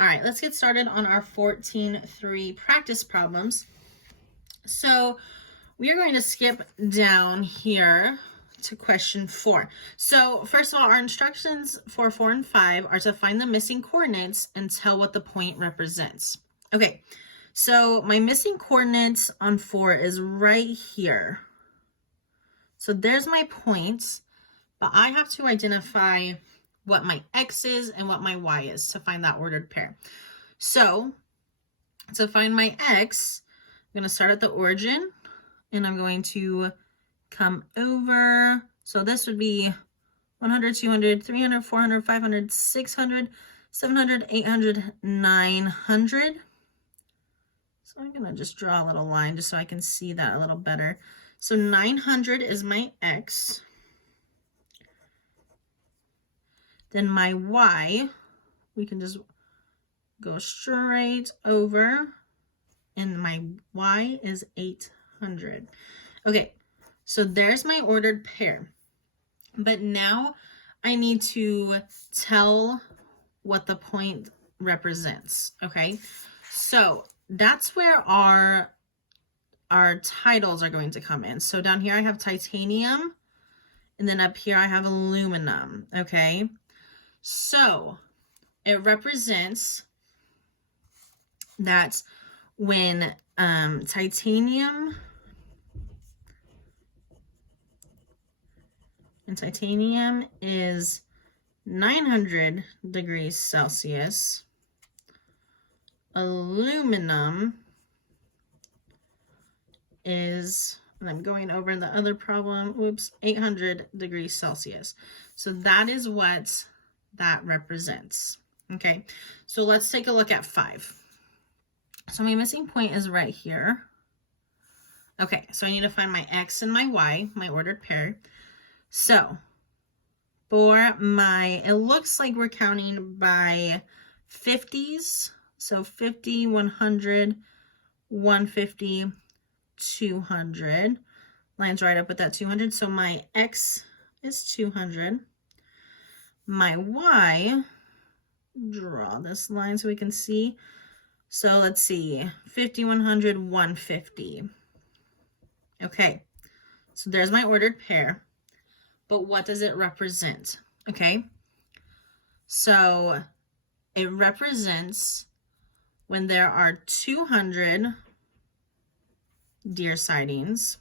All right, let's get started on our 14.3 practice problems. So we are going to skip down here to question 4. So first of all, our instructions for 4 and 5 are to find the missing coordinates and tell what the point represents. Okay, so my missing coordinates on 4 is right here. So there's my points, but I have to identify what my x is and what my y is to find that ordered pair. So to find my x, I'm going to start at the origin and I'm going to come over. So this would be 100, 200, 300, 400, 500, 600, 700, 800, 900. So I'm going to just draw a little line just so I can see that a little better. So 900 is my x. Then my y, we can just go straight over, and my y is 800. Okay, so there's my ordered pair. But now I need to tell what the point represents, okay? So that's where our titles are going to come in. So down here I have titanium, and then up here I have aluminum, okay? So it represents that when titanium is 900 degrees Celsius, aluminum is, and I'm going over the other problem, 800 degrees Celsius. So that is what that represents. Okay, so let's take a look at 5. So my missing point is right here. Okay, so I need to find my x and my y, my ordered pair. So for my, it looks like we're counting by 50s. So 50, 100, 150, 200. Lines right up with that 200. So my x is 200. My y, draw this line so we can see. So let's see, 50, 100, 150. Okay, so there's my ordered pair. But what does it represent? Okay, so it represents when there are 200 deer sightings,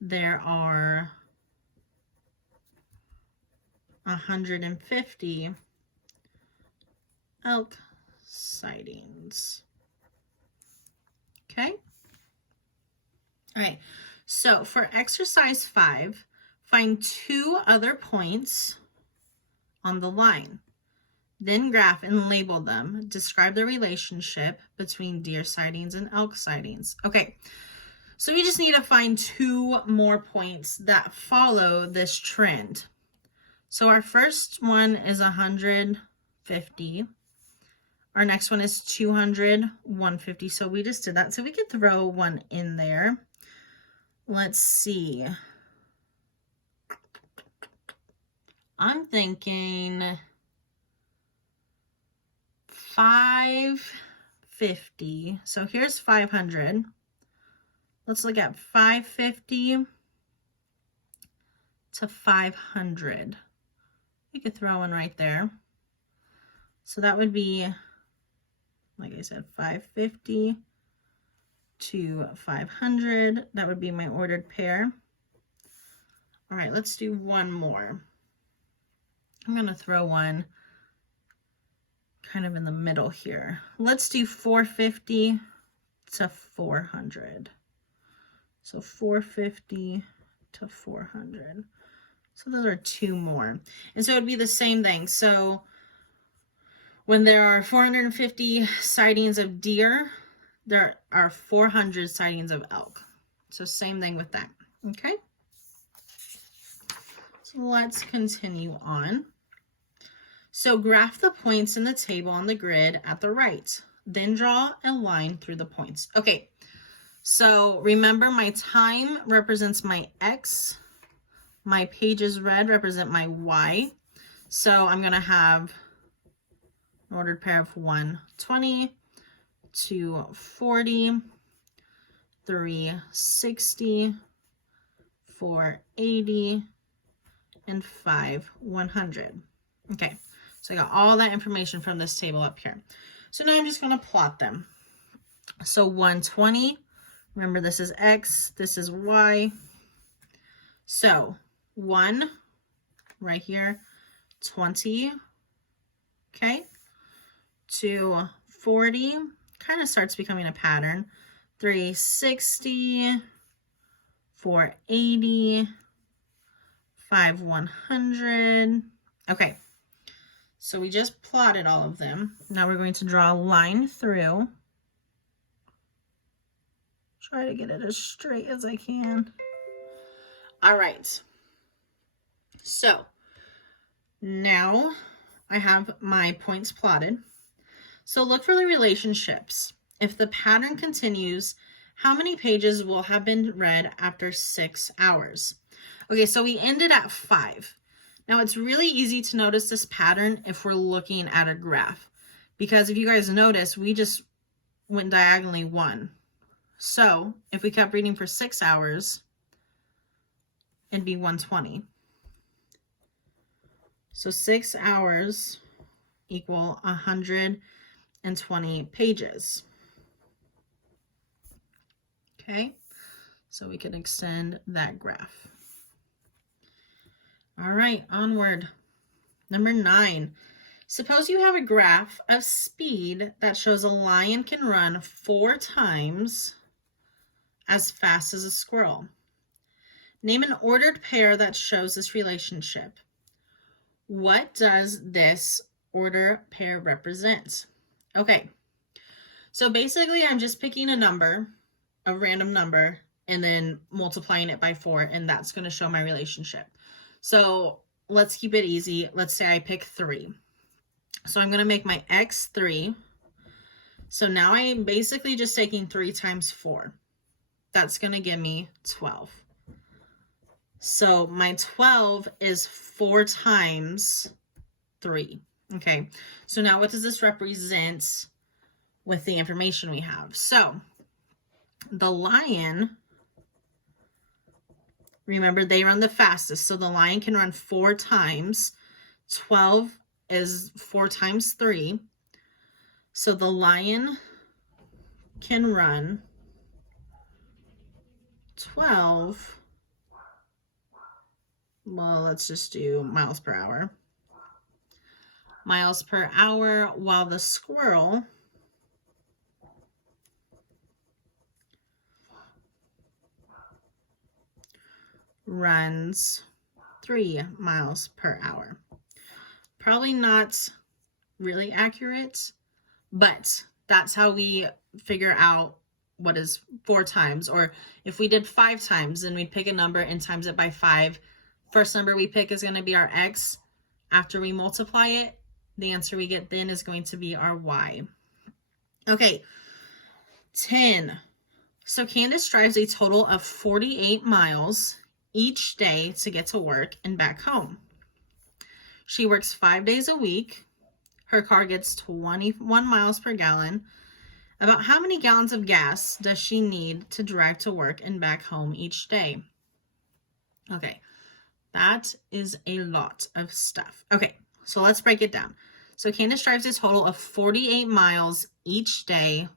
there are 150 elk sightings. Okay? All right. So for exercise 5, find 2 other points on the line. Then graph and label them. Describe the relationship between deer sightings and elk sightings. Okay. So we just need to find 2 more points that follow this trend. So our first one is 150. Our next one is 200, 150. So we just did that. So we could throw one in there. Let's see. I'm thinking 550. So here's 500. Let's look at 550 to 500. You could throw one right there. So that would be, like I said, 550 to 500. That would be my ordered pair. All right, let's do one more. I'm going to throw one kind of in the middle here. Let's do 450 to 400. So 450 to 400. So those are 2 more. And so it would be the same thing. So when there are 450 sightings of deer, there are 400 sightings of elk. So same thing with that. Okay. So let's continue on. So graph the points in the table on the grid at the right. then draw a line through the points. Okay, so remember my time represents my X. My pages red represent my Y. So I'm going to have an ordered pair of 120, 240, 360, 480, and 5 100. Okay, so I got all that information from this table up here. So now I'm just going to plot them. So 120, remember this is X, this is Y. So 1 right here, 20, okay, 240, kind of starts becoming a pattern, 360, 480, 5 100. Okay, so we just plotted all of them. Now we're going to draw a line through. Try to get it as straight as I can. All right. So now I have my points plotted. So look for the relationships. If the pattern continues, how many pages will have been read after 6 hours? Okay, so we ended at 5. Now it's really easy to notice this pattern if we're looking at a graph, because if you guys notice, we just went diagonally 1. So if we kept reading for 6 hours, it'd be 120. So 6 hours equal 120 pages. Okay, so we can extend that graph. All right, onward. Number 9. Suppose you have a graph of speed that shows a lion can run 4 times as fast as a squirrel. Name an ordered pair that shows this relationship. What does this order pair represent? Okay, so basically I'm just picking a number, a random number, and then multiplying it by 4, and that's going to show my relationship. So let's keep it easy. Let's say I pick 3. So I'm going to make my X 3. So now I'm basically just taking 3 times 4. That's going to give me 12. So my 12 is 4 times 3. Okay, so now what does this represent with the information we have? So the lion, remember they run the fastest, so the lion can run 4 times. 12 is 4 times 3. So the lion can run 12, well, let's just do miles per hour. Miles per hour, while the squirrel runs 3 miles per hour. Probably not really accurate, but that's how we figure out what is 4 times. Or if we did 5 times, then we'd pick a number and times it by 5. First number we pick is going to be our X. After we multiply it, the answer we get then is going to be our Y. Okay, 10. So Candace drives a total of 48 miles each day to get to work and back home. She works 5 days a week. Her car gets 21 miles per gallon. About how many gallons of gas does she need to drive to work and back home each day? Okay, that is a lot of stuff. Okay, so let's break it down. So Candace drives a total of 48 miles each day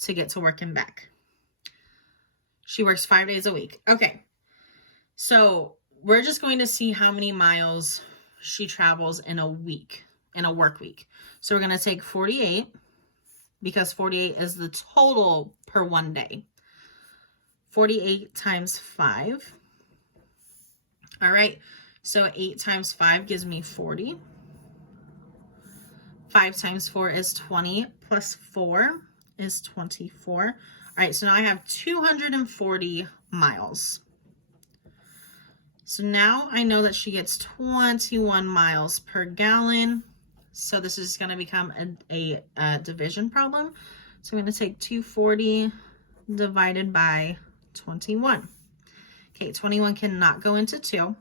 to get to work and back. She works 5 days a week. Okay, so we're just going to see how many miles she travels in a week, in a work week. So we're going to take 48, because 48 is the total per one day. 48 times 5. All right, so 8 times 5 gives me 40. 5 times 4 is 20, plus 4 is 24. All right, so now I have 240 miles. So now I know that she gets 21 miles per gallon. So this is going to become a division problem. So I'm going to take 240 divided by 21. Okay, 21 cannot go into 2.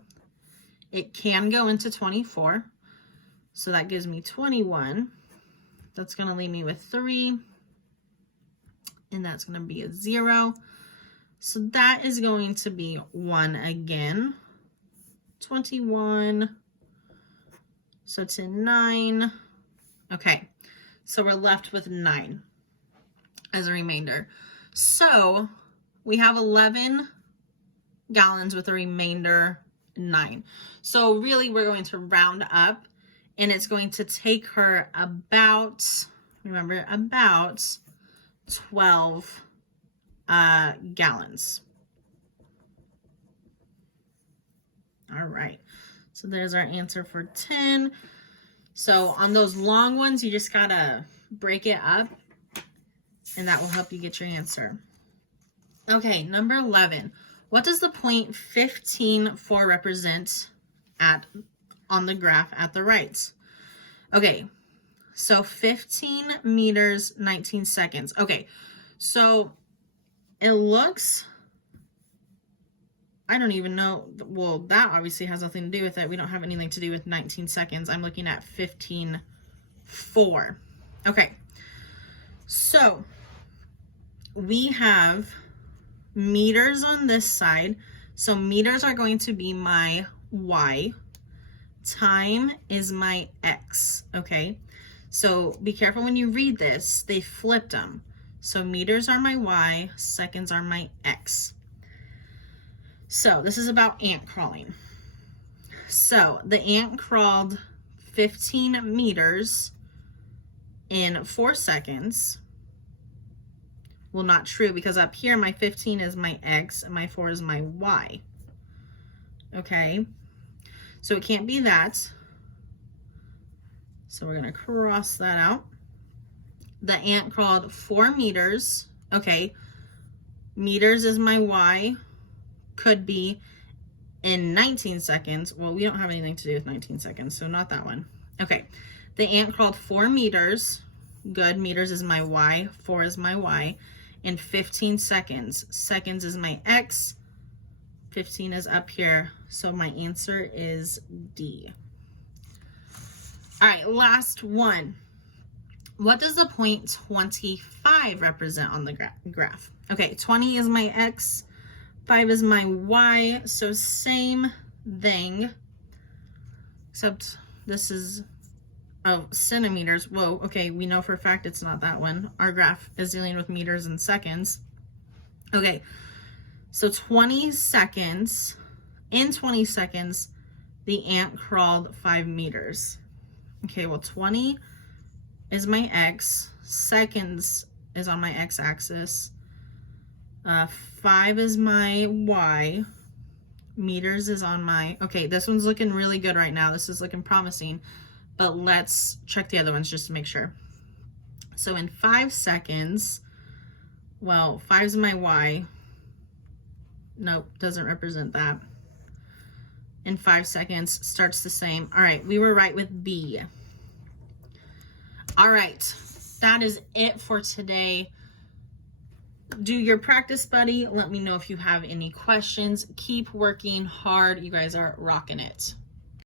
It can go into 24. So that gives me 21. That's going to leave me with 3. And that's going to be a 0. So that is going to be 1 again. 21. So to 9. Okay, so we're left with 9 as a remainder. So we have 11 gallons with a remainder 9. So really we're going to round up, and it's going to take her about, remember, about 12 gallons. All right, so there's our answer for 10. So on those long ones, you just gotta break it up, and that will help you get your answer. Okay, number 11. What does the point 15, 4 represent on the graph at the right? Okay, so 15 meters, 19 seconds. Okay, so it looks, I don't even know, well, that obviously has nothing to do with it. We don't have anything to do with 19 seconds. I'm looking at 15, 4. Okay, so we have meters on this side. So meters are going to be my y. Time is my x, okay? So be careful when you read this. They flipped them. So meters are my y, seconds are my x. So this is about ant crawling. So the ant crawled 15 meters in 4 seconds. Well, not true, because up here my 15 is my x and my 4 is my y. Okay, so it can't be that. So we're going to cross that out. The ant crawled 4 meters. Okay, meters is my y. Could be in 19 seconds. Well, we don't have anything to do with 19 seconds, so not that one. Okay, the ant crawled 4 meters. Good, meters is my y, 4 is my y. In 15 seconds. Seconds is my x. 15 is up here. So my answer is D. All right, last one. What does the point 25 represent on the graph? Okay, 20 is my x. 5 is my y. So same thing. Except this is centimeters. Whoa, okay, we know for a fact it's not that one. Our graph is dealing with meters and seconds. Okay, so 20 seconds. In 20 seconds, the ant crawled 5 meters. Okay, well, 20 is my x. Seconds is on my x-axis. 5 is my y. Meters is on my... Okay, this one's looking really good right now. This is looking promising. But let's check the other ones just to make sure. So in 5 seconds, well, 5 is my y. Nope, doesn't represent that. In 5 seconds, starts the same. All right, we were right with B. All right, that is it for today. Do your practice, buddy. Let me know if you have any questions. Keep working hard. You guys are rocking it.